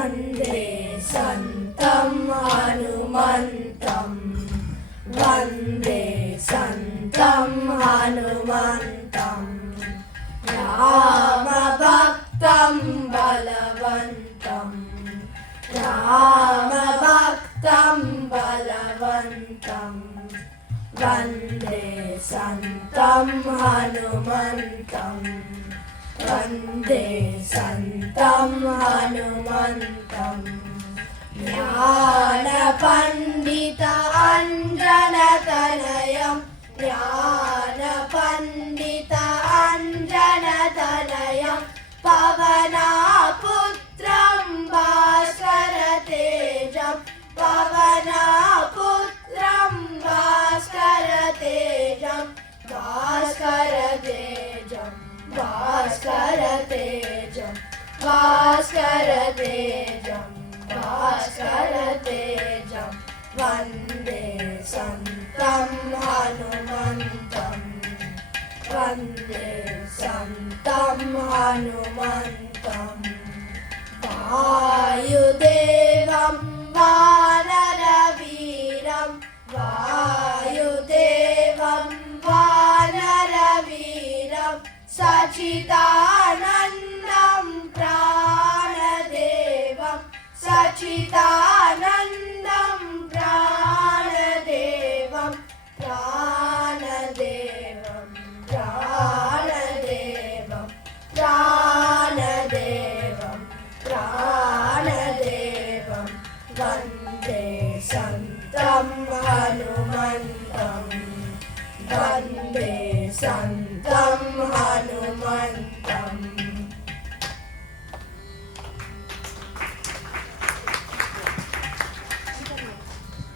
वन्दे सन्तं हनुमन्तं वन्दे सन्तं हनुमन्तं रामभक्तं बलवन्तं रामभक्तं बलवन्तं वन्दे सन्तं हनुमन्तं वन्दे सन्तं हनुमन्तं ज्ञानपण्डित अञ्जनतनयं ज्ञानपण्डित अञ्जनतनयं पवनपुत्रं भास्करतेजं पवनपुत्रं भास्करतेजं भास्करतेजं भास्करतेजं भास्करतेजं भास्करतेजं वन्दे सन्तं हनुमन्तं वन्दे सन्तं हनुमन्तं वायुदेवं वानरवीरं वायुदेवं वानरवीरं सच्चिदानन्दं प्राणदेवं सच्चिदानन्दं प्राणदेवं प्राणदेवं प्राणदेवं प्राणदेवं प्राणदेवं वन्दे सन्तं हनुमन्तं वन्दे सन्तं हनुमन्तं